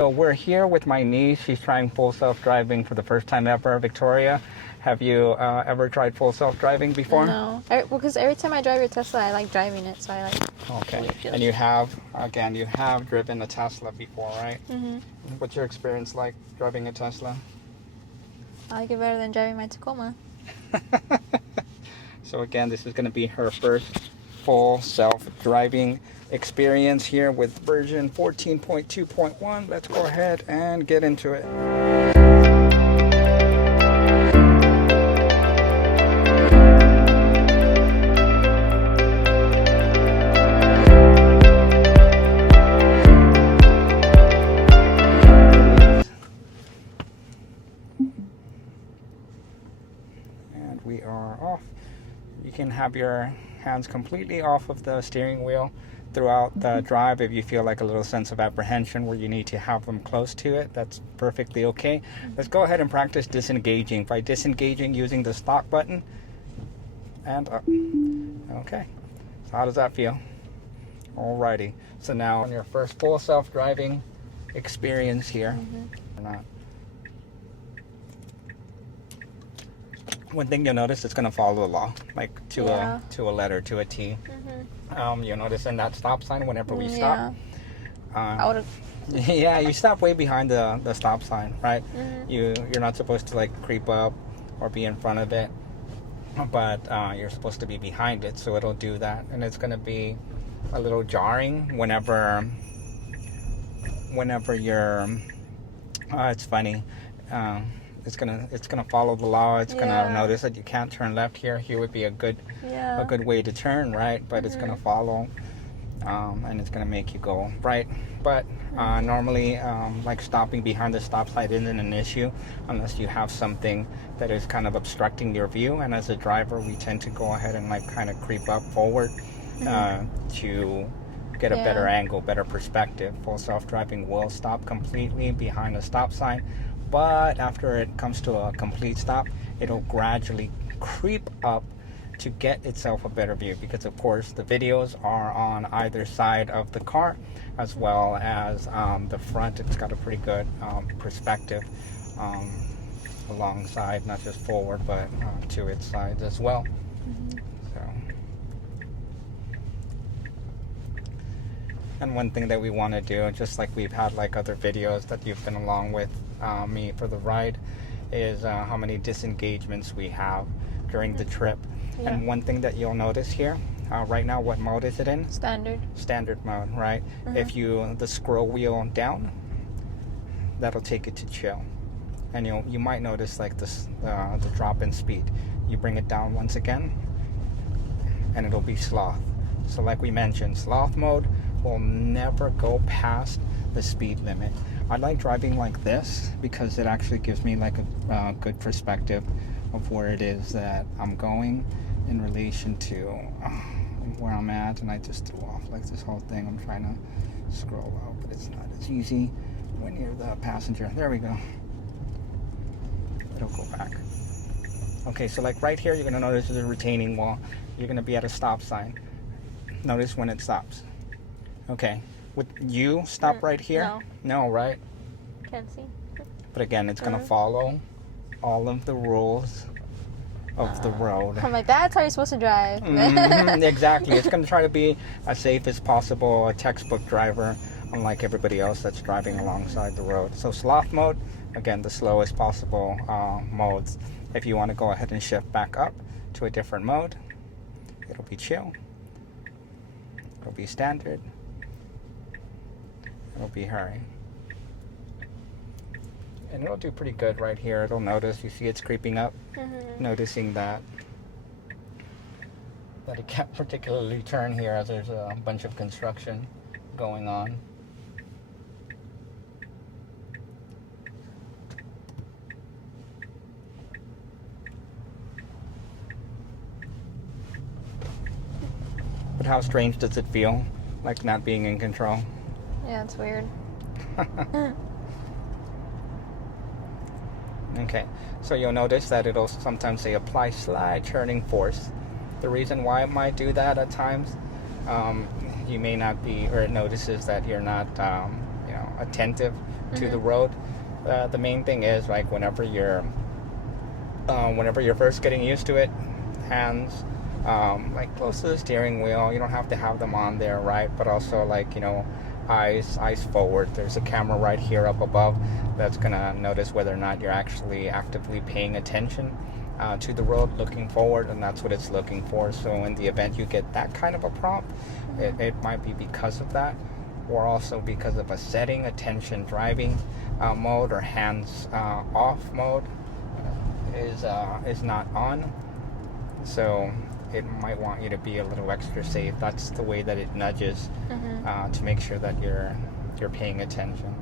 So we're here with my niece. She's trying full self-driving for the first time ever. Victoria, have you ever tried full self-driving before? No. Well, because every time I drive your Tesla, I like driving it, so I like... Okay. And you have driven a Tesla before, right? Mm-hmm. What's your experience like driving a Tesla? I like it better than driving my Tacoma. So again, this is going to be her first full self-driving experience here with version 14.2.1. Let's go ahead and get into it. And we are off. You can have your hands completely off of the steering wheel throughout the drive. If you feel like a little sense of apprehension where you need to have them close to it, that's perfectly okay. Let's go ahead and practice disengaging by disengaging using the stop button and up. Okay, so how does that feel? Alrighty, so now on your first full self-driving experience here. One thing you'll notice, it's going to follow the law, like to a letter, to a T. You'll notice in that stop sign whenever we stop. I would've... Yeah, you stop way behind the stop sign, right? You're not supposed to like creep up or be in front of it, but you're supposed to be behind it, so it'll do that. And it's going to be a little jarring whenever you're... it's funny. It's gonna follow the law. It's gonna notice that you can't turn left here. Here would be a good way to turn, right? But it's gonna follow, and it's gonna make you go right. But normally, like stopping behind the stop sign isn't an issue unless you have something that is kind of obstructing your view. And as a driver, we tend to go ahead and like kind of creep up forward to get a better angle, better perspective. Full self-driving will stop completely behind a stop sign. But after it comes to a complete stop, it'll gradually creep up to get itself a better view, because of course the videos are on either side of the car as well as the front. It's got a pretty good perspective alongside, not just forward, but to its sides as well. So, and one thing that we want to do, just like we've had like other videos that you've been along with me for the ride, is how many disengagements we have during the trip. And one thing that you'll notice here, right now, what mode is it in? Standard mode, right? If the scroll wheel down, that'll take it to chill. And you might notice like this the drop in speed. You bring it down once again and it'll be sloth. So like we mentioned, sloth mode will never go past the speed limit. I like driving like this because it actually gives me like a good perspective of where it is that I'm going in relation to where I'm at. And I just threw off like this whole thing. I'm trying to scroll out, but it's not as easy when you're the passenger. There we go. It'll go back. Okay, so like right here, you're gonna notice there's a retaining wall. You're gonna be at a stop sign. Notice when it stops. Okay. Would you stop right here? No, right? Can't see. But again, it's going to follow all of the rules of the road. I'm like, that's how you're supposed to drive. Exactly. It's going to try to be as safe as possible, a textbook driver, unlike everybody else that's driving alongside the road. So sloth mode, again, the slowest possible modes. If you want to go ahead and shift back up to a different mode, it'll be chill. It'll be standard. It'll be hurry. And it'll do pretty good right here. It'll notice, you see it's creeping up, noticing that it can't particularly turn here as there's a bunch of construction going on. But how strange does it feel, like not being in control? Yeah, it's weird. Okay, so you'll notice that it'll sometimes say apply slight turning force. The reason why it might do that at times, you may not be, or it notices that you're not, attentive to the road. The main thing is like whenever you're first getting used to it, hands like close to the steering wheel. You don't have to have them on there, right? But also like, you know, eyes forward. There's a camera right here up above that's gonna notice whether or not you're actually actively paying attention to the road, looking forward, and that's what it's looking for. So in the event you get that kind of a prompt, it might be because of that, or also because of a setting, attention driving mode, or hands off mode is not on. So it might want you to be a little extra safe. That's the way that it nudges to make sure that you're paying attention.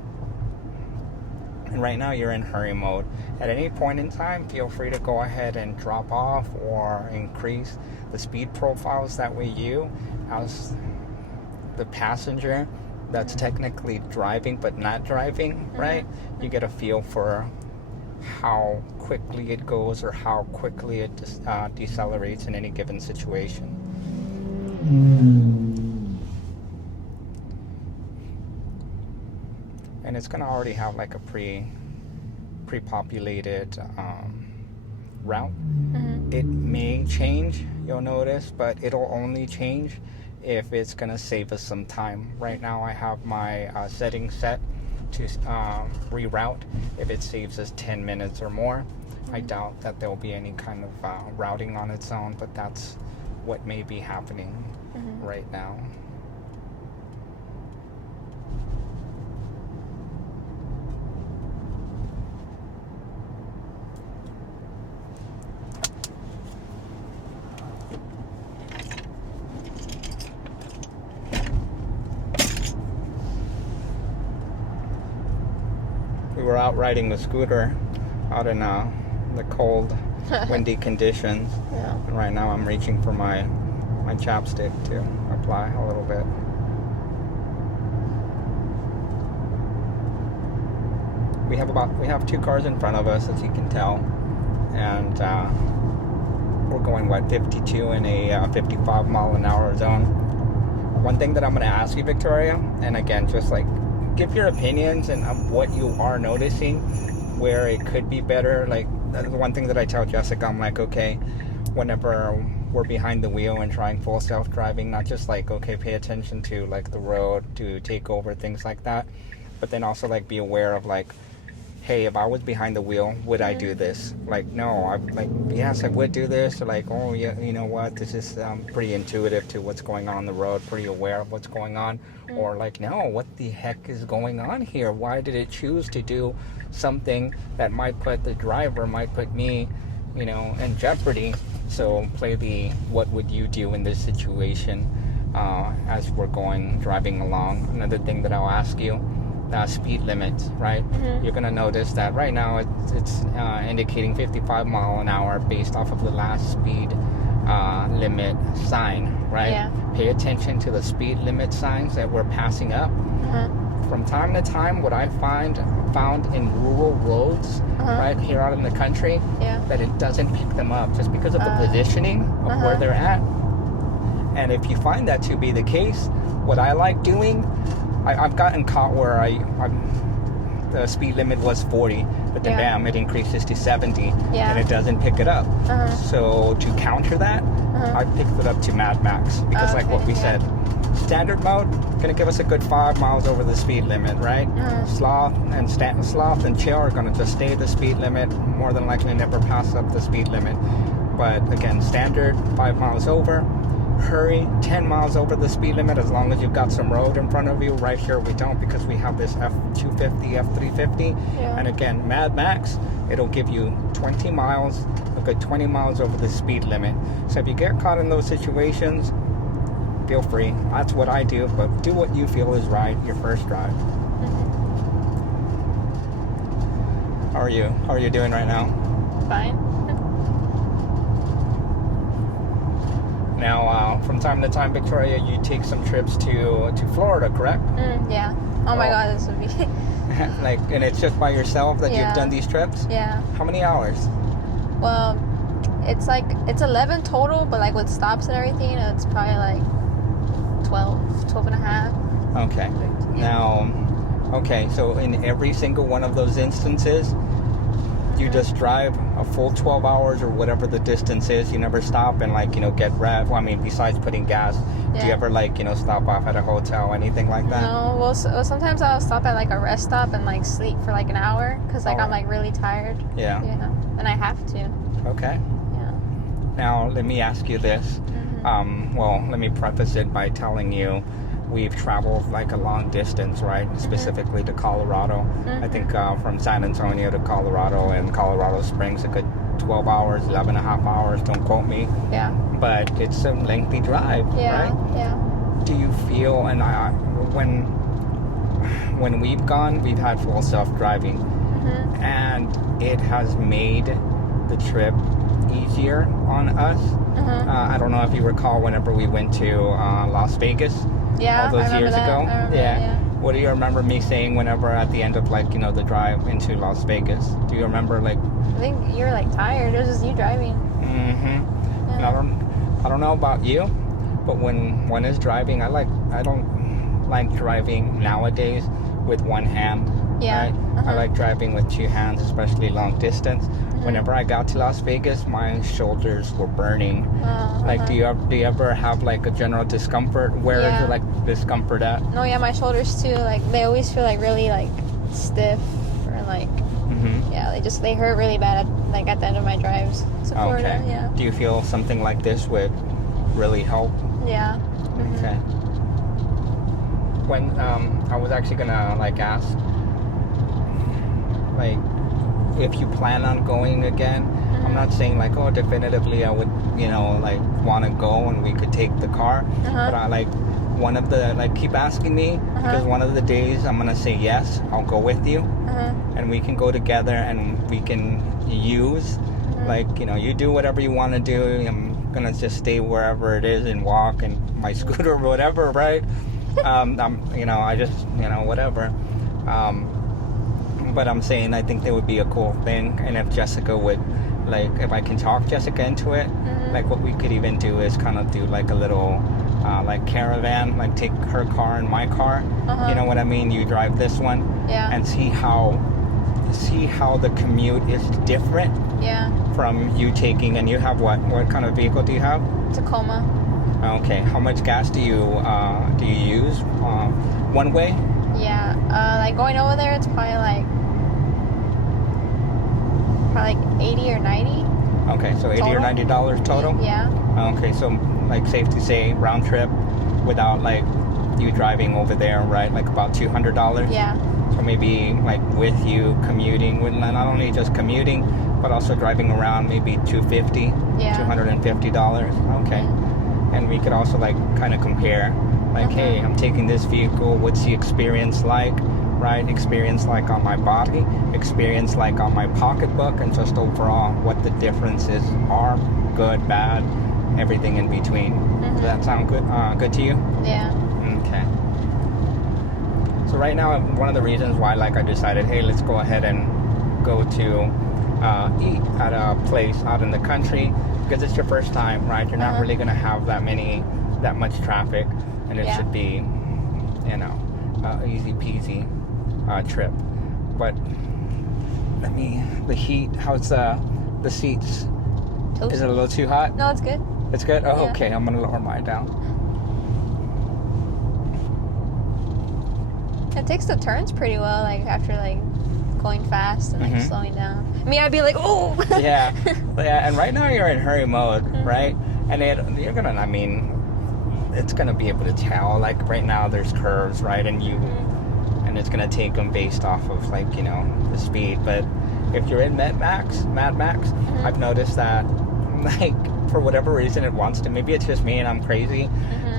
And right now you're in hurry mode. At any point in time, feel free to go ahead and drop off or increase the speed profiles. That way you, as the passenger that's technically driving but not driving, right? You get a feel for how quickly it goes or how quickly it decelerates in any given situation. And it's going to already have like a pre-populated route. It may change, you'll notice, but it'll only change if it's going to save us some time. Right now I have my settings set to reroute if it saves us 10 minutes or more. I doubt that there will be any kind of routing on its own, but that's what may be happening right now. We were out riding the scooter out in the cold, windy conditions. Yeah. And right now I'm reaching for my chapstick to apply a little bit. We have 2 cars in front of us, as you can tell, and we're going 52 in a 55 mile an hour zone. One thing that I'm going to ask you, Victoria, and again, just like give your opinions and what you are noticing where it could be better. Like, that's one thing that I tell Jessica. I'm like, okay, whenever we're behind the wheel and trying full self-driving, not just like, okay, pay attention to like the road, to take over, things like that, but then also like be aware of like, hey, if I was behind the wheel, would I do this? Like, no, I'm like, yes, I would do this. Or like, oh, yeah, you know what? This is pretty intuitive to what's going on the road, pretty aware of what's going on. Or like, no, what the heck is going on here? Why did it choose to do something that might put the driver, might put me, you know, in jeopardy? So play the what would you do in this situation as we're driving along. Another thing that I'll ask you, speed limits, right? You're gonna notice that right now it's indicating 55 mile an hour based off of the last speed limit sign, right? Yeah. Pay attention to the speed limit signs that we're passing up. From time to time, what I found in rural roads, right here out in the country, that it doesn't pick them up just because of the positioning of where they're at. And if you find that to be the case, what I like doing, I've gotten caught where the speed limit was 40, but then bam, it increases to 70, and it doesn't pick it up. So to counter that, I picked it up to Mad Max, because like what we said, standard mode gonna give us a good 5 miles over the speed limit, right? Sloth and chill are gonna just stay the speed limit, more than likely never pass up the speed limit. But again, standard 5 miles over. Hurry 10 miles over the speed limit as long as you've got some road in front of you. Right here we don't, because we have this F250, F350, and again, Mad Max, it'll give you 20 miles, a good 20 miles over the speed limit. So if you get caught in those situations, feel free. That's what I do, but do what you feel is right your first drive. How are you doing right now? Fine. Now, from time to time, Victoria, you take some trips to Florida, correct? Yeah. Oh my God, this would be... Like, and it's just by yourself that you've done these trips? Yeah. How many hours? Well, it's 11 total, but like with stops and everything, it's probably like 12 and a half. Okay. Now, Okay, so in every single one of those instances, you just drive a full 12 hours or whatever the distance is. You never stop and like, get rev. I mean, besides putting gas, do you ever like, stop off at a hotel, anything like that? No, well, sometimes I'll stop at like a rest stop and like sleep for like an hour because like I'm like really tired. Yeah. And I have to. Okay. Yeah. Now, let me ask you this. Well, let me preface it by telling you we've traveled like a long distance, right? Specifically to Colorado. I think from San Antonio to Colorado and Colorado Springs, a good 12 hours, 11 and a half hours, don't quote me. Yeah. But it's a lengthy drive, right? Yeah. Do you feel, and when we've gone, we've had full self-driving, and it has made the trip easier on us. I don't know if you recall whenever we went to Las Vegas all those years ago. Yeah. What do you remember me saying whenever at the end of like the drive into Las Vegas? Do you remember like? I think you were like tired. It was just you driving. Yeah. And I don't know about you, but when one is driving, I don't like driving nowadays with one hand. Yeah. Right? I like driving with two hands, especially long distance. Whenever I got to Las Vegas, my shoulders were burning. Like, do you ever have like a general discomfort? Where is it like discomfort at? No, yeah, my shoulders too. Like they always feel like really like stiff or like they hurt really bad at the end of my drives. So Florida, yeah. Do you feel something like this would really help? Yeah. Okay. When I was actually gonna like ask, like, if you plan on going again. I'm not saying like, oh, definitively I would, like want to go and we could take the car. But I like one of the, like, keep asking me because one of the days I'm going to say yes, I'll go with you. And we can go together and we can use, like, you do whatever you want to do. I'm going to just stay wherever it is and walk and my scooter or whatever, right? I just, whatever. But I'm saying I think that would be a cool thing, and if Jessica would, like, if I can talk Jessica into it, like what we could even do is kind of do like a little like caravan, like take her car and my car, you know what I mean? You drive this one, and see how the commute is different from you taking, and you have what kind of vehicle do you have? Tacoma. Okay, how much gas do you use one way? Yeah, like going over there, it's probably like 80 or 90. Okay, so $80 or $90 total? Yeah. Okay, so like safe to say round trip without like you driving over there, right? Like about $200? Yeah. So maybe like with you commuting, with not only just commuting, but also driving around, maybe $250, $250. Okay. And we could also like kind of compare, like, hey, I'm taking this vehicle, what's the experience like? Right, experience like on my body, experience like on my pocketbook, and just overall what the differences are, good, bad, everything in between. Does that sound good? Good to you? Yeah. Okay. So right now, one of the reasons why, like, I decided, hey, let's go ahead and go to eat at a place out in the country, because it's your first time, right? You're not really gonna have that much traffic, and it should be, easy peasy. Trip. But the heat, how's the seats? Toasty. Is it a little too hot? No, it's good. It's good? Oh, yeah. Okay, I'm gonna lower mine down. It takes the turns pretty well, like after like going fast and like slowing down. I mean, I'd be like, oh. Yeah, and right now you're in hurry mode, right? And you're gonna, I mean, it's gonna be able to tell, like right now there's curves, right? And and it's gonna take them based off of like, the speed. But if you're in Mad Max, I've noticed that, like, for whatever reason it wants to, maybe it's just me and I'm crazy,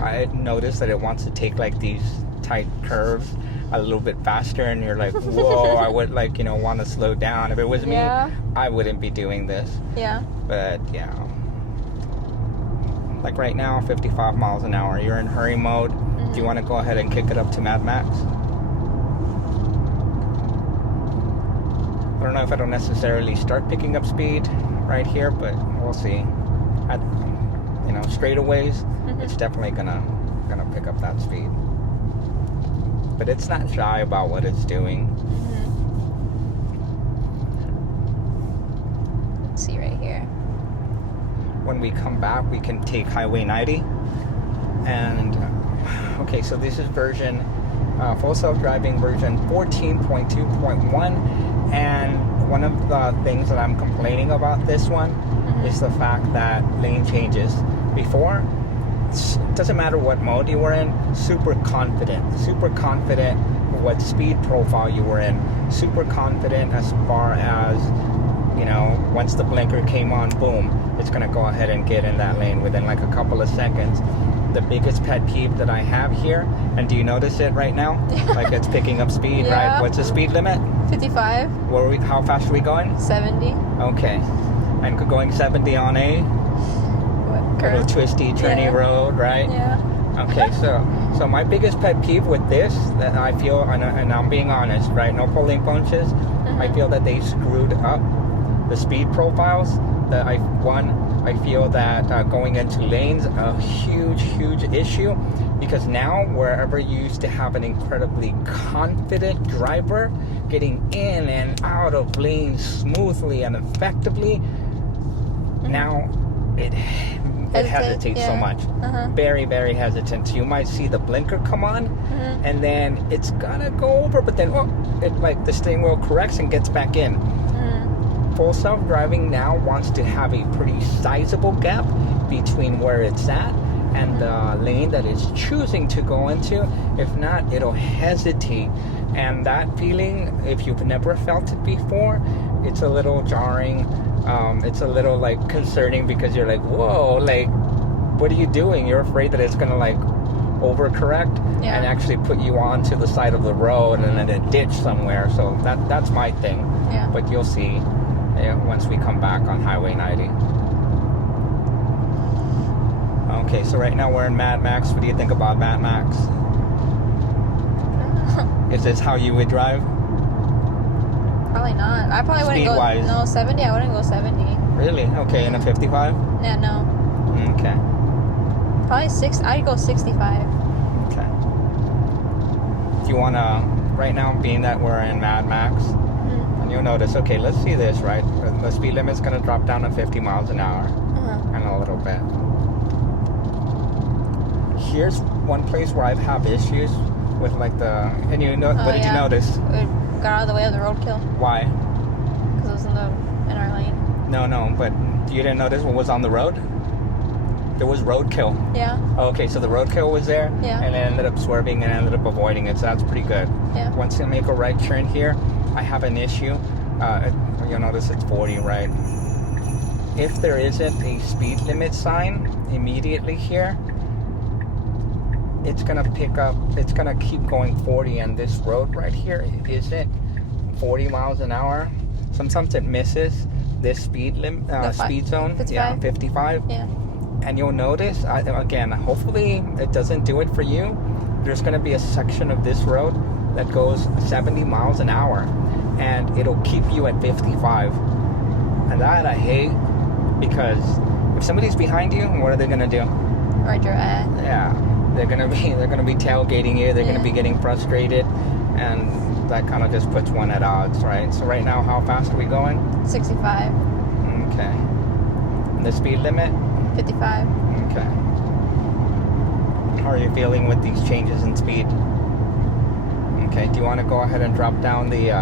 I noticed that it wants to take like these tight curves a little bit faster, and you're like, whoa, I would like, want to slow down. If it was me, I wouldn't be doing this. Yeah. But yeah, like right now, 55 miles an hour, you're in hurry mode. Do you want to go ahead and kick it up to Mad Max? I don't know if it'll necessarily start picking up speed right here, but we'll see. At straightaways, it's definitely gonna pick up that speed. but it's not shy about what it's doing. Let's see right here. When we come back, we can take Highway 90. And, okay, so this is version, full self-driving version 14.2.1. And one of the things that I'm complaining about this one is the fact that lane changes. Before, it doesn't matter what mode you were in, super confident what speed profile you were in, super confident as far as, you know, once the blinker came on, boom, it's going to go ahead and get in that lane within like a couple of seconds. The biggest pet peeve that I have here, and do you notice it right now? Like it's picking up speed, yeah. right? What's the speed limit? 55. How fast are we going? 70. Okay. And going 70 on a little twisty, turny road, right? Yeah. Okay, so my biggest pet peeve with this, that I feel, and I'm being honest, right? No pulling punches. I feel that they screwed up the speed profiles. That I feel that going into lanes a huge issue, because now wherever you used to have an incredibly confident driver getting in and out of lanes smoothly and effectively, now it hesitates so much. Very hesitant. So you might see the blinker come on, and then it's gonna go over, but then it like the steering wheel corrects and gets back in. Full self-driving now wants to have a pretty sizable gap between where it's at and the lane that it's choosing to go into. If not, it'll hesitate. And that feeling, if you've never felt it before, it's a little jarring. It's a little like concerning, because you're like, whoa, like, what are you doing? You're afraid that it's gonna like overcorrect and actually put you onto the side of the road and in a ditch somewhere. So that's my thing. Yeah. But you'll see once we come back on Highway 90. Okay, so right now we're in Mad Max. What do you think about Mad Max? Is this how you would drive? Probably not. I probably wouldn't Speed-wise. go. No, 70. I wouldn't go 70. Really? Okay, in a 55? Yeah, no. Okay. Probably 6. I'd go 65. Okay. Do you want to, right now, being that we're in Mad Max, and you'll notice, okay, let's see this, right? The speed limit's going to drop down to 50 miles an hour in a little bit. Here's one place where I've had issues with like the, and you know, what did you notice? It got out of the way of the roadkill. Why? Because it was in our lane. No, but you didn't notice what was on the road? There was roadkill. Yeah. Okay, so the roadkill was there, and it ended up swerving and ended up avoiding it, so that's pretty good. Yeah. Once you make a right turn here, I have an issue. You'll notice it's 40, right? If there isn't a speed limit sign immediately here, it's gonna pick up, it's gonna keep going 40, and this road right here isn't 40 miles an hour. Sometimes it misses this speed speed zone. 55? Yeah, 55. Yeah. And you'll notice, again, hopefully it doesn't do it for you. There's gonna be a section of this road that goes 70 miles an hour, and it'll keep you at 55. And that I hate, because if somebody's behind you, what are they gonna do? Ride your ass. Yeah. They're gonna be tailgating you. They're gonna be getting frustrated, and that kind of just puts one at odds, right? So right now, how fast are we going? 65. Okay. And the speed limit? 55. Okay. How are you feeling with these changes in speed? Okay. Do you want to go ahead and drop down the?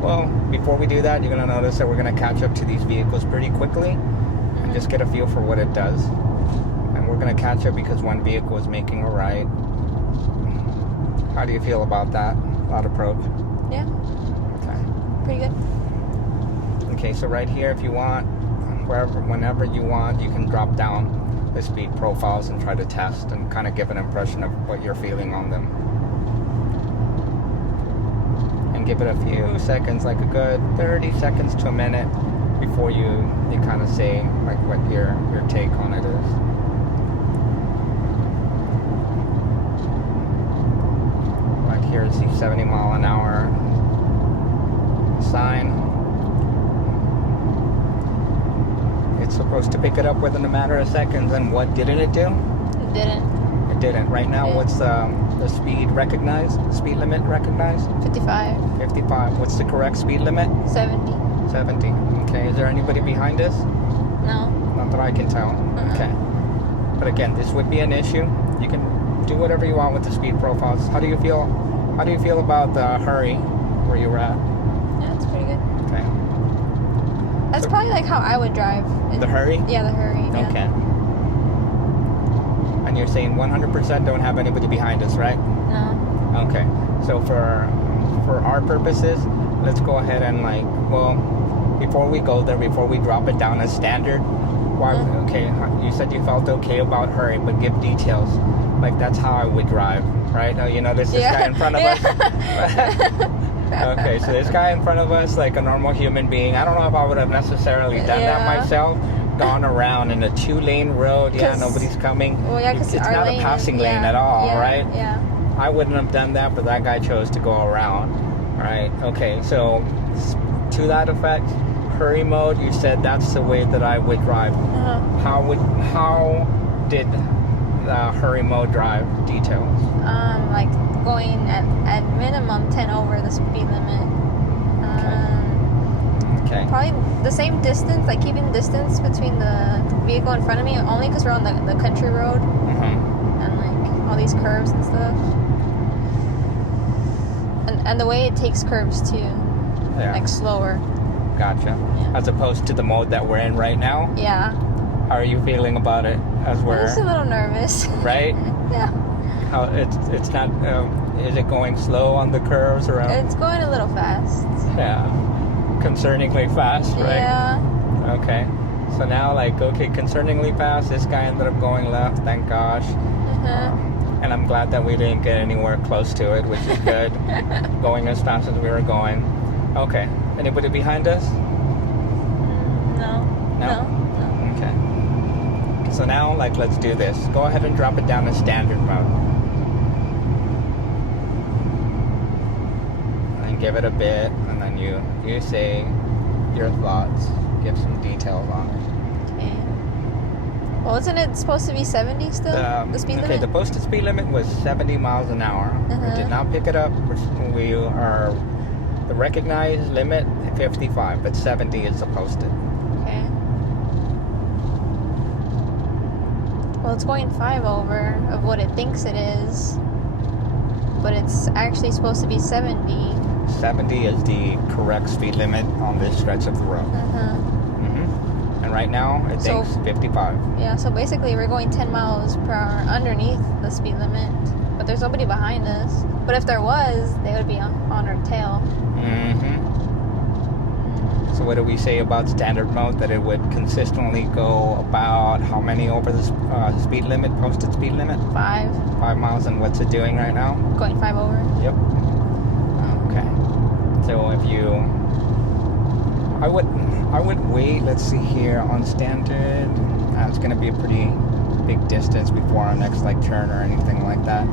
Well, before we do that, you're gonna notice that we're gonna catch up to these vehicles pretty quickly, and just get a feel for what it does. We're going to catch up because one vehicle is making a right. How do you feel about that approach? Yeah. Okay. Pretty good. Okay, so right here, if you want, whenever you want, you can drop down the speed profiles and try to test and kind of give an impression of what you're feeling on them. And give it a few seconds, like a good 30 seconds to a minute, before you kind of say like what your take on it is. Here's the 70 mile an hour sign. It's supposed to pick it up within a matter of seconds, and what didn't it do? It didn't. It didn't. Right now, Yeah. what's the speed recognized? Speed limit recognized? 55. 55. What's the correct speed limit? 70. 70. Okay. Is there anybody behind us? No. Not that I can tell. Okay. But again, this would be an issue. You can do whatever you want with the speed profiles. How do you feel? How do you feel about the hurry where you were at? Yeah, it's pretty good. Okay. That's probably like how I would drive. The hurry? Yeah, the hurry. Yeah. Okay. And you're saying 100% don't have anybody behind us, right? No. Okay. So for our purposes, let's go ahead and before we go there, before we drop it down as standard, okay, you said you felt okay about hurry, but give details. Like that's how I would drive, right? You notice this guy in front of us? Okay, so this guy in front of us, like a normal human being, I don't know if I would have necessarily done that myself. Gone around in a 2-lane road, nobody's coming. Well, yeah, because it's not a passing lane at all, right? Yeah. I wouldn't have done that, but that guy chose to go around, right? Okay, so to that effect, hurry mode, you said that's the way that I would drive. How did the hurry mode drive? Details. Like going at minimum 10 over the speed limit. Okay. Probably the same distance, like keeping distance between the vehicle in front of me, only because we're on the country road and like all these curves and stuff. And the way it takes curves too, like slower. Gotcha. Yeah. As opposed to the mode that we're in right now? Yeah. How are you feeling about it as we're... I'm just a little nervous. Right? Yeah. How it's not... is it going slow on the curves around? It's going a little fast. Yeah. Concerningly fast, right? Yeah. Okay. So now, concerningly fast, this guy ended up going left, thank gosh. And I'm glad that we didn't get anywhere close to it, which is good. Going as fast as we were going. Okay. Anybody behind us? No. Okay. So now, let's do this. Go ahead and drop it down to standard mode. And give it a bit, and then you say your thoughts. Give some details on it. Okay. Well, isn't it supposed to be 70 still? The speed limit? Okay, the posted speed limit was 70 miles an hour. We did not pick it up. We are... The recognized limit, 55, but 70 is the posted. Okay. Well, it's going 5 over of what it thinks it is, but it's actually supposed to be 70. 70 is the correct speed limit on this stretch of the road. And right now, it thinks 55. Yeah, so basically we're going 10 miles per hour underneath the speed limit, but there's nobody behind us. But if there was, they would be on our tail. So what do we say about standard mode? That it would consistently go about how many over the speed limit, posted speed limit? 5 miles. And what's it doing right now? Going 5 over. Yep. Okay. So if you... I would wait, let's see here, on standard. It's going to be a pretty big distance before our next turn or anything like that.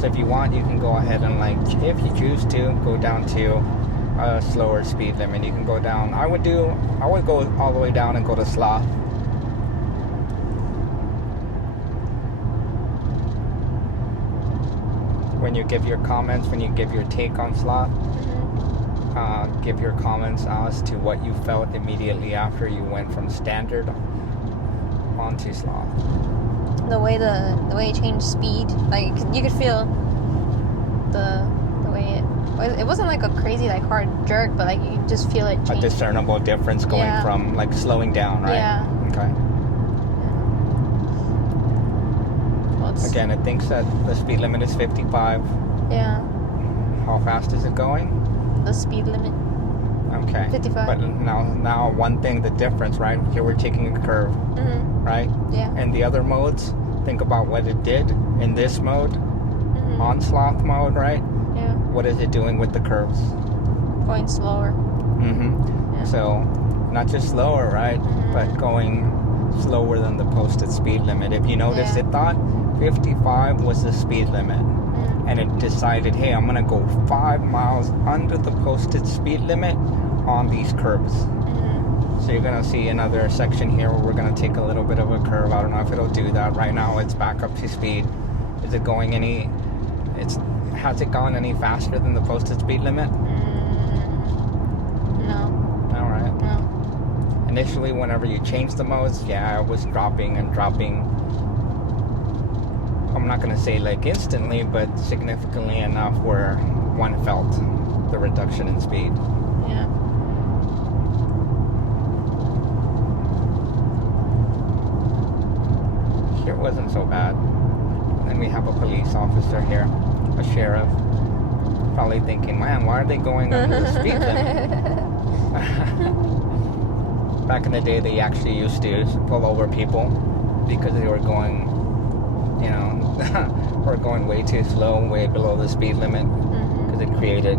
So if you want, you can go ahead and if you choose to, go down to a slower speed limit. You can go down. I would go all the way down and go to sloth. When you give your comments, when you give your take on sloth, give your comments as to what you felt immediately after you went from standard onto sloth. The way it changed speed, you could feel the way it wasn't like a crazy hard jerk, but you could just feel it change. A discernible difference going from slowing down, right? Yeah. Okay. Well, again, it thinks that the speed limit is 55. Yeah. How fast is it going? The speed limit. Okay. 55. But now one thing, the difference, right? Here we're taking a curve, right? Yeah. And the other modes, think about what it did in this mode, on sloth mode, right? Yeah. What is it doing with the curves? Going slower. Yeah. So, not just slower, right? But going slower than the posted speed limit. If you notice, it thought 55 was the speed limit. And it decided, hey, I'm going to go 5 miles under the posted speed limit on these curves. So you're going to see another section here where we're going to take a little bit of a curve. I don't know if it'll do that. Right now it's back up to speed. Is it going any? Has it gone any faster than the posted speed limit? No. All right. No. Initially, whenever you change the modes, yeah, it was dropping and dropping. I'm not gonna say like instantly, but significantly enough where one felt the reduction in speed. Yeah. Here wasn't so bad. And then we have a police officer here, a sheriff, probably thinking, man, why are they going under the speed limit? Back in the day, they actually used to pull over people because they were going, you know, or going way too slow, way below the speed limit, because it created,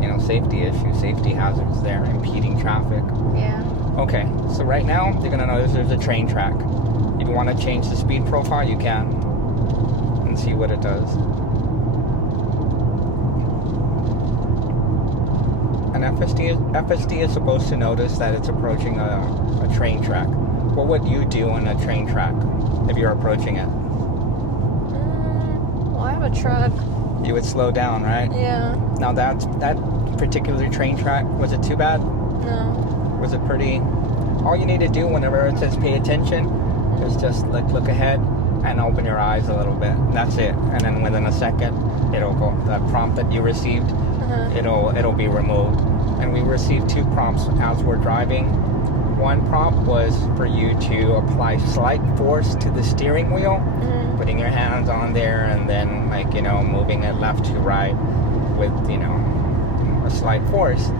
you know, safety issues, safety hazards there, impeding traffic. Yeah. Okay, so right now you're gonna notice there's a train track. If you want to change the speed profile, you can, and see what it does. An FSD is supposed to notice that it's approaching a train track. What would you do on a train track if you're approaching it? Well, I have a truck. You would slow down, right? Yeah. Now that particular train track, was it too bad? No. Was it pretty? All you need to do whenever it says pay attention is just look ahead and open your eyes a little bit. That's it. And then within a second, it'll go. The prompt that you received, it'll be removed. And we received 2 prompts as we're driving. One prompt was for you to apply slight force to the steering wheel, putting your hands on there and then, like, you know, moving it left to right with, you know, a slight force.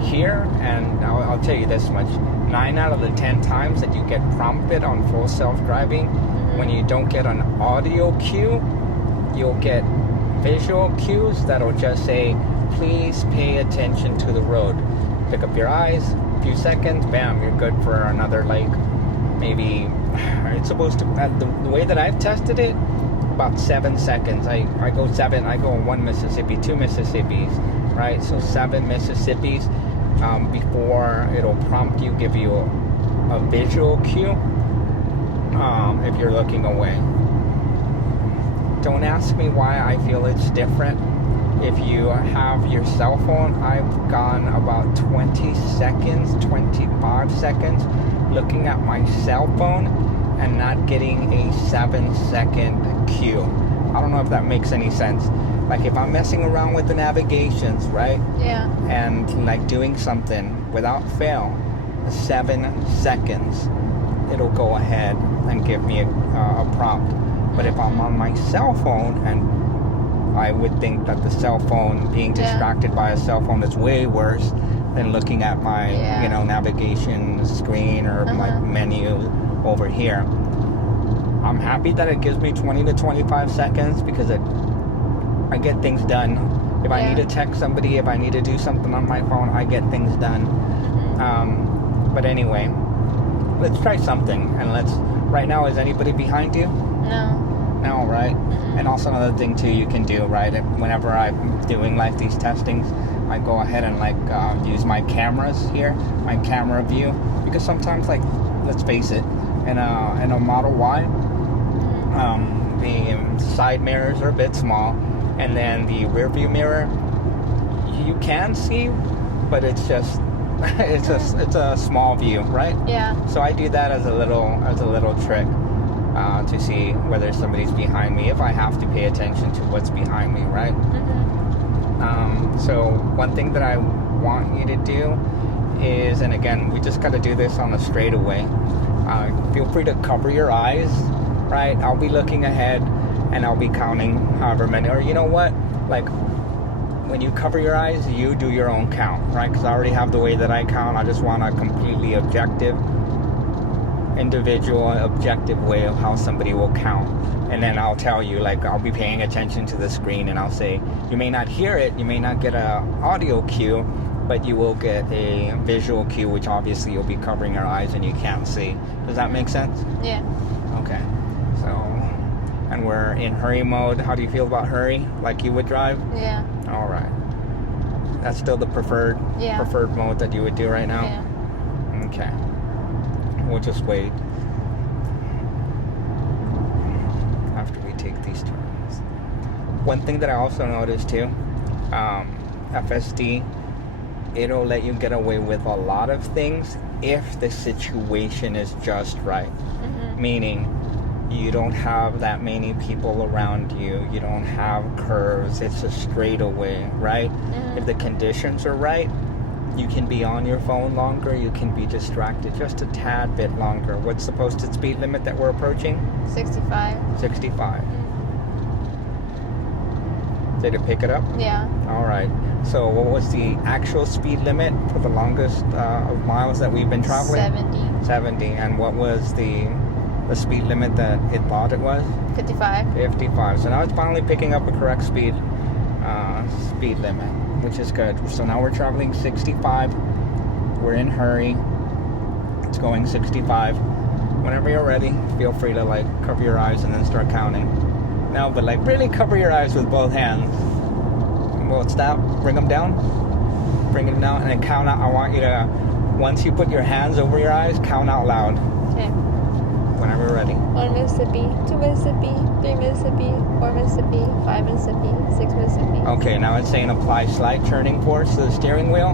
Here, and I'll tell you this much, 9 out of the 10 times that you get prompted on full self-driving, when you don't get an audio cue, you'll get visual cues that'll just say, please pay attention to the road. Pick up your eyes, a few seconds, bam, you're good for another, like, maybe, it's supposed to, the way that I've tested it, about 7 seconds. I go 1 Mississippi, 2 Mississippis, right? So 7 Mississippis before it'll prompt you, give you a visual cue if you're looking away. Don't ask me why I feel it's different. If you have your cell phone, I've gone about 20 seconds, 25 seconds looking at my cell phone and not getting a 7-second cue. I don't know if that makes any sense. Like if I'm messing around with the navigations, right? Yeah. And like doing something without fail, 7 seconds, it'll go ahead and give me a prompt. But if I'm on my cell phone, and I would think that the cell phone, being distracted by a cell phone is way worse than looking at my, you know, navigation screen or my menu over here. I'm happy that it gives me 20 to 25 seconds because I get things done. If I need to text somebody, if I need to do something on my phone, I get things done. But anyway, let's try something. And right now, is anybody behind you? No, right? And also another thing too you can do, right? Whenever I'm doing like these testings, I go ahead and like use my cameras here, my camera view, because sometimes, like, let's face it, in a Model Y, the side mirrors are a bit small, and then the rear view mirror you can see, but it's just it's a small view, right? Yeah. So I do that as a little trick. To see whether somebody's behind me, if I have to pay attention to what's behind me, right? So one thing that I want you to do is, and again, we just got to do this on the straightaway, feel free to cover your eyes, right? I'll be looking ahead and I'll be counting however many, or you know what, like when you cover your eyes, you do your own count, right? Because I already have the way that I count. I just want a completely individual objective way of how somebody will count. And then I'll tell you, like, I'll be paying attention to the screen and I'll say, you may not hear it, you may not get a audio cue, but you will get a visual cue, which obviously you'll be covering your eyes and you can't see. Does that make sense? Yeah. Okay. So, and we're in hurry mode. How do you feel about hurry? Like you would drive? Yeah. All right. That's still the preferred mode that you would do right now? Yeah. Okay. We'll just wait after we take these turns. One thing that I also noticed too, FSD, it'll let you get away with a lot of things if the situation is just right. Meaning, you don't have that many people around you. You don't have curves. It's a straightaway, right? If the conditions are right, you can be on your phone longer. You can be distracted just a tad bit longer. What's the posted speed limit that we're approaching? 65. 65. Did it pick it up? Yeah. All right. So what was the actual speed limit for the longest of miles that we've been traveling? 70. 70. And what was the speed limit that it thought it was? 55. 55. So now it's finally picking up a correct speed limit, which is good. So now we're traveling 65. We're in hurry. It's going 65. Whenever you're ready, feel free to like cover your eyes and then start counting. No, but like really cover your eyes with both hands. Well, stop. Bring them down. Bring them down and then count out. I want you to, once you put your hands over your eyes, count out loud. Okay. Whenever you're ready. 1 Mississippi, 2 Mississippi, 3 Mississippi, 4 Mississippi, 5 Mississippi, 6 Mississippi. Okay, now it's saying apply slight turning force to the steering wheel.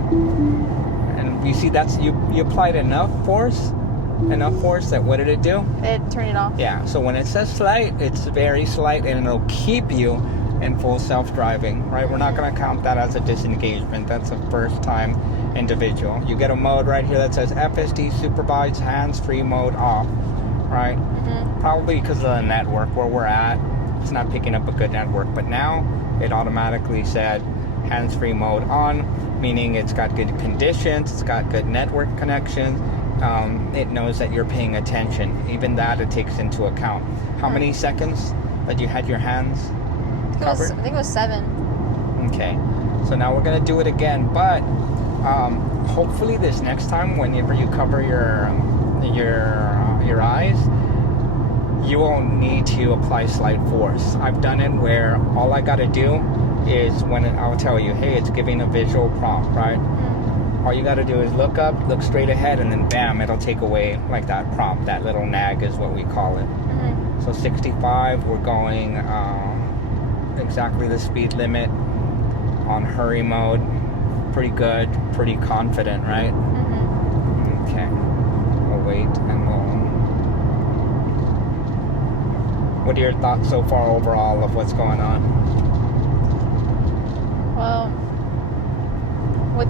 And you see that's, you applied enough force that what did it do? It turned it off. Yeah, so when it says slight, it's very slight and it'll keep you in full self-driving, right? We're not going to count that as a disengagement. That's a first-time individual. You get a mode right here that says FSD supervised hands-free mode off, right? Probably because of the network where we're at, it's not picking up a good network. But now it automatically said hands-free mode on, meaning it's got good conditions, it's got good network connections. It knows that you're paying attention. Even that it takes into account. How many seconds that you had your hands covered? I think it was 7. Okay, so now we're gonna do it again, but hopefully this next time, whenever you cover your eyes, you won't need to apply slight force. I've done it where all I gotta do is I'll tell you, hey, it's giving a visual prompt, right? All you gotta do is look up, look straight ahead, and then bam, it'll take away like that prompt. That little nag is what we call it. So 65, we're going exactly the speed limit on hurry mode. Pretty good, pretty confident, right? Okay, we'll wait and what are your thoughts so far overall of what's going on? Well,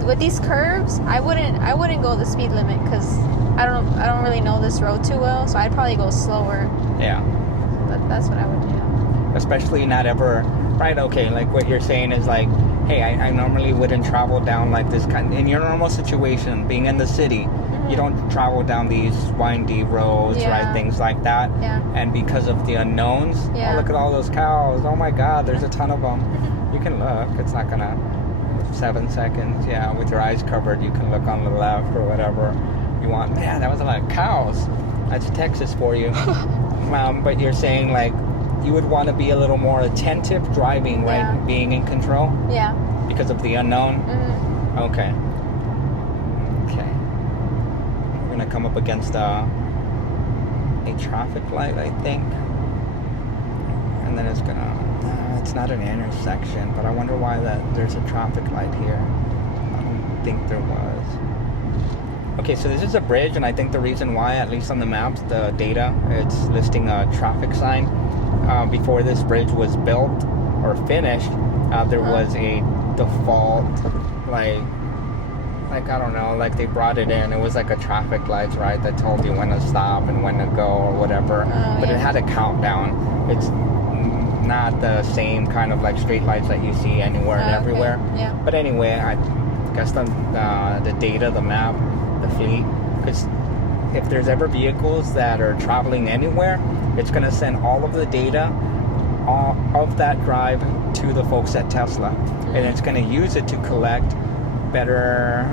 with these curves, I wouldn't go the speed limit because I don't really know this road too well, so I'd probably go slower. Yeah. That's what I would do. Especially not ever, right? Okay, like what you're saying is like, hey, I normally wouldn't travel down like this kind. In your normal situation, being in the city, you don't travel down these windy roads, right? Things like that. Yeah. And because of the unknowns, oh, look at all those cows. Oh my God, there's a ton of them. You can look. It's not gonna. 7 seconds. Yeah, with your eyes covered, you can look on the left or whatever you want. Man, that was a lot of cows. That's Texas for you. But you're saying like you would want to be a little more attentive driving, right? Being in control. Yeah. Because of the unknown. Okay. Okay. We're gonna come up against a traffic light, I think, and then it's gonna. It's not an intersection, but I wonder why there's a traffic light here. I don't think there was. Okay, so this is a bridge, and I think the reason why, at least on the maps, the data, it's listing a traffic sign. Before this bridge was built or finished, there was a default, like I don't know, like they brought it in. It was like a traffic lights, right, that told you when to stop and when to go or whatever. But it had a countdown. It's not the same kind of like straight lights that you see anywhere and everywhere. Yeah. But anyway, I guess the data, the map, the fleet, because if there's ever vehicles that are traveling anywhere, it's going to send all of the data of that drive to the folks at Tesla, and it's going to use it to collect better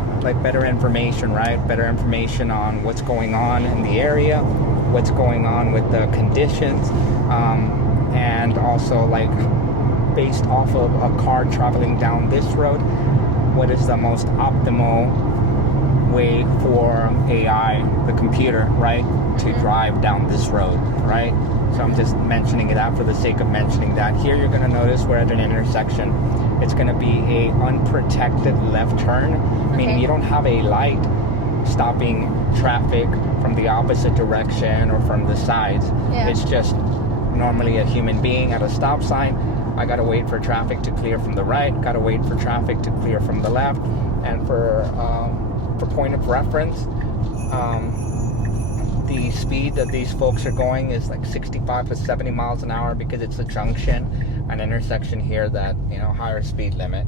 information, right? Better information on what's going on in the area, what's going on with the conditions, and also like based off of a car traveling down this road, what is the most optimal way for AI, the computer, right, to drive down this road, right? So I'm just mentioning that for the sake of mentioning that. Here you're going to notice we're at an intersection. It's going to be a unprotected left turn, meaning you don't have a light stopping traffic from the opposite direction or from the sides. It's just normally a human being at a stop sign. I got to wait for traffic to clear from the right, got to wait for traffic to clear from the left. And for point of reference, the speed that these folks are going is like 65 to 70 miles an hour because it's a junction, an intersection here that, you know, higher speed limit.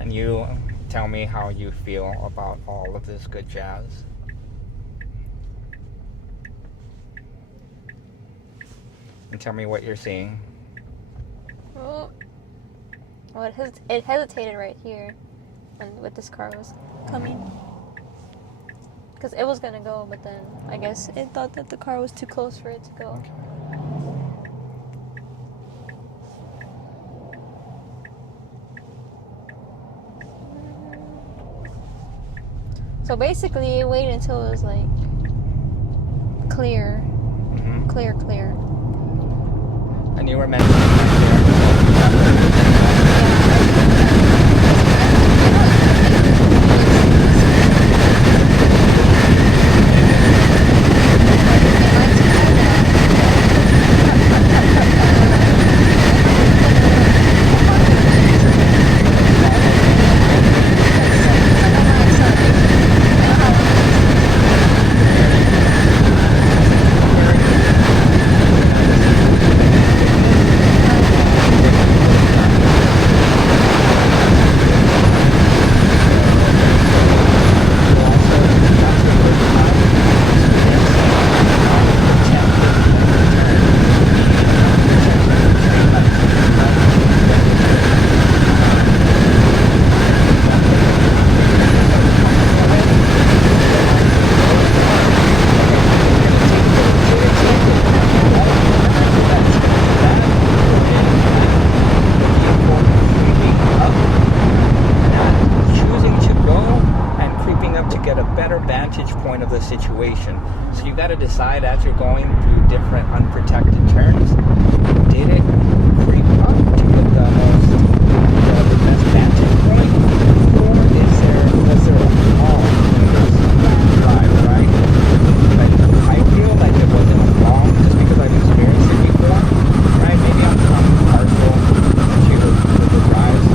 And you tell me how you feel about all of this good jazz. And tell me what you're seeing. Well, it hesitated right here when this car was coming. Because it was going to go, but then I guess it thought that the car was too close for it to go. Okay. So basically, it waited until it was like clear. Clear. And you were mentioning right point of the situation. So you got to decide as you're going through different unprotected turns, did it creep up to the best vantage point, or was there a flaw in this drive, right? Like, I feel like it wasn't a flaw just because I've experienced it before, right? Maybe I'm partial to the drives.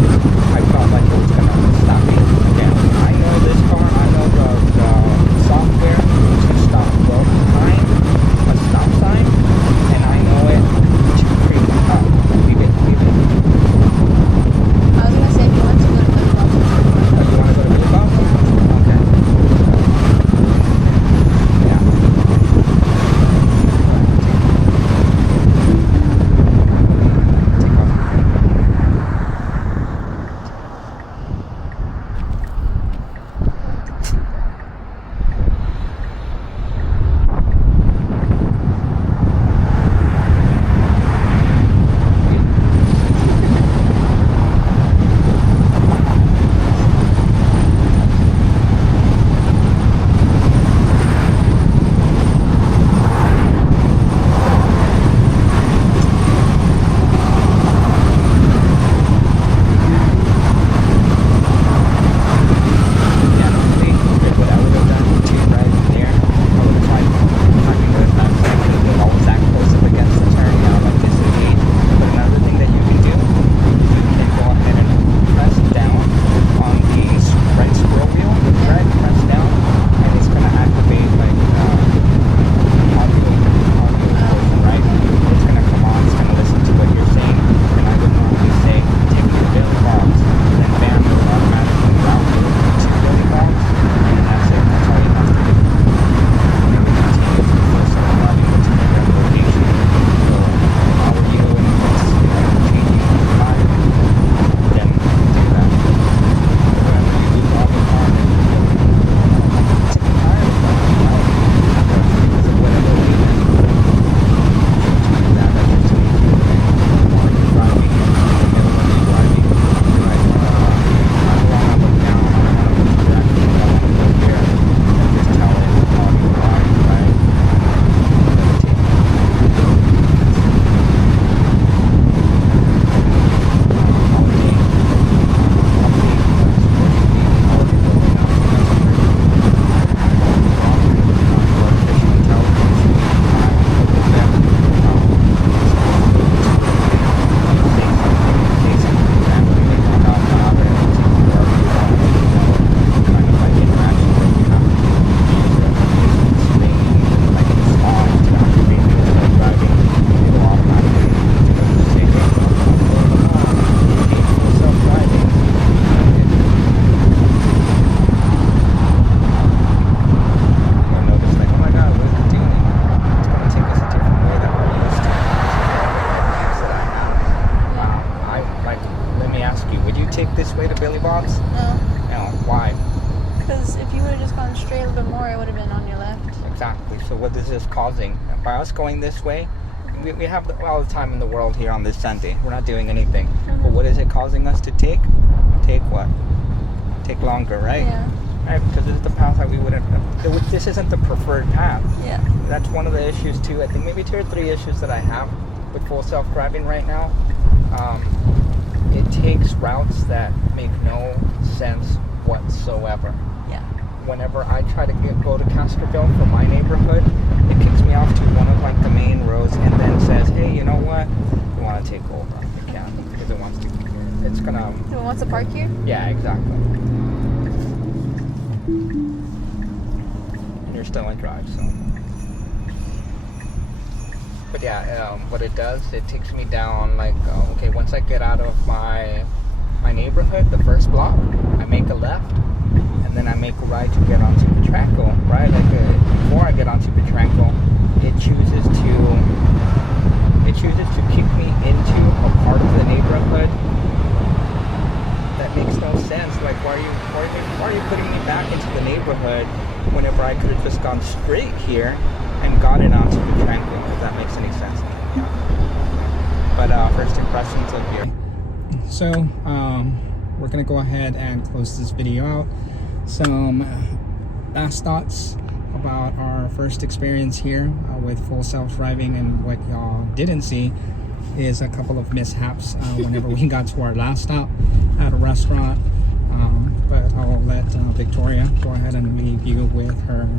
I felt like it was going to stop me. Again, I know this car, I know the software to stop both behind a stop sign, and I know it to creep up. you would have just gone straight a little bit more, it would have been on your left. Exactly. So what is this causing? By us going this way, we have all the time in the world here on this Sunday. We're not doing anything. But what is it causing us to take? Take what? Take longer, right? Yeah. Right, because this is the path that we wouldn't. This isn't the preferred path. Yeah. That's one of the issues too. I think maybe 2 or 3 issues that I have with full self-driving right now. It takes routes that make no sense whatsoever. Yeah. Whenever I try to go to Castroville from my neighborhood, it kicks me off to one of like the main roads and then says, "Hey, you know what? You want to take over? You can because it wants to. It's gonna. It wants to park here? Yeah, exactly. And you're still in drive, so. But yeah, what it does, it takes me down like okay. Once I get out of my neighborhood, the first block, I make a left. And then I make a right to get onto Petranco, right? Like before I get onto Petranco, it chooses to kick me into a part of the neighborhood that makes no sense. Like, why are you putting me back into the neighborhood whenever I could have just gone straight here and gotten onto Petranco? If that makes any sense. But first impressions of you. So we're gonna go ahead and close this video out. Some last thoughts about our first experience here with full self-driving, and what y'all didn't see is a couple of mishaps whenever we got to our last stop at a restaurant. But I'll let Victoria go ahead and leave you with her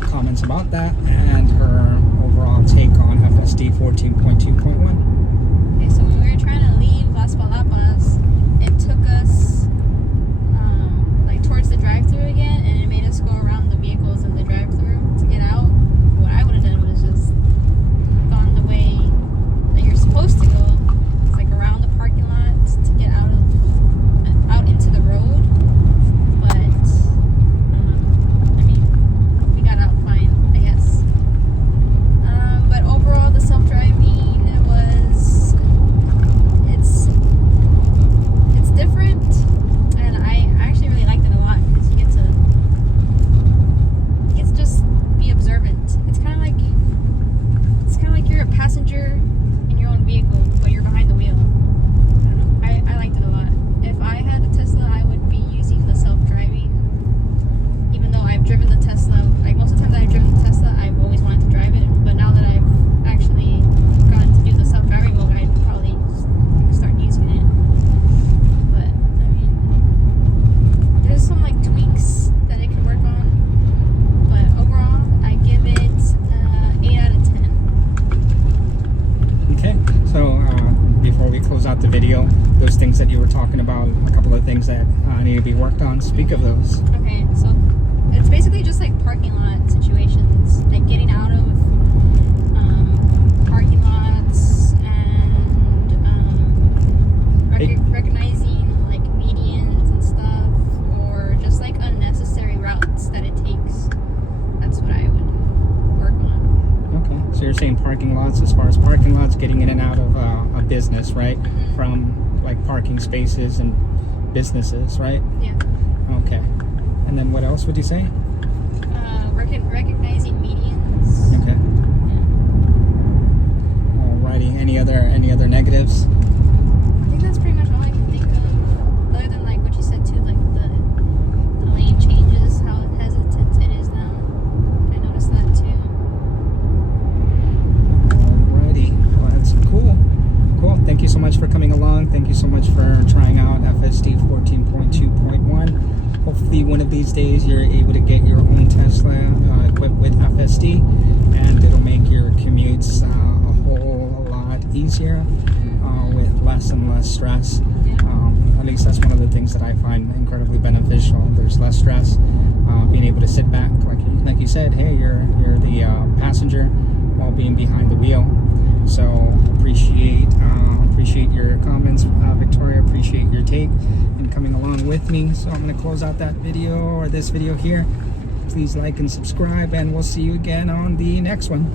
comments about that and her overall take on FSD 14.2.1. Okay, so when we were trying to leave Las Palapas, it took us towards the drive-thru again, and it made us go around the vehicles in the drive-thru to get out. What I would have done was just gone the way that you're supposed to go. It's like around the parking lot to get out into the road. But I mean, we got out fine, I guess. But overall, the self-driving it's different. And I actually really liked it a lot because you get to just be observant. It's kind of like you're a passenger in your own vehicle, but you're behind the wheel. I don't know. I liked it a lot. If I had a Tesla, I would be using the self-driving. Even though I've driven the Tesla, like most of the times I've driven the Tesla, I've always wanted to drive it. But now that I've actually gotten to do the self-driving mode, I'd probably start using it. There's some like tweaks that it could work on, but overall I give it 8 out of 10. Okay, so before we close out the video, those things that you were talking about, a couple of things that need to be worked on, speak of those. Okay, so it's basically just like parking lot situations, like getting out of parking lots and recognizing like medians and stuff, or just like unnecessary routes that it takes. That's what I would work on. Okay, so you're saying parking lots, as far as parking lots, getting in and out of a business, right? Mm-hmm. From like parking spaces and businesses, right? Yeah. Okay. And then what else would you say? Recognizing medians. Okay. Yeah. Alrighty. Any other negatives? I think that's pretty much all I can think of. Other than like what you said too, like the lane changes, how hesitant it is now. I noticed that too. Alrighty. Well, that's cool. Cool. Thank you so much for coming along. Thank you so much for trying out FSD 14.2.1. Hopefully one of these days you're able to get your own Tesla equipped with FSD, and it'll make your commutes a whole lot easier with less and less stress. At least that's one of the things that I find incredibly beneficial. There's less stress, being able to sit back, like you said, hey, you're the passenger while being behind the wheel. So appreciate your comments, Victoria. Appreciate your take and coming along with me. So I'm going to close out that video, or this video here. Please like and subscribe, and we'll see you again on the next one.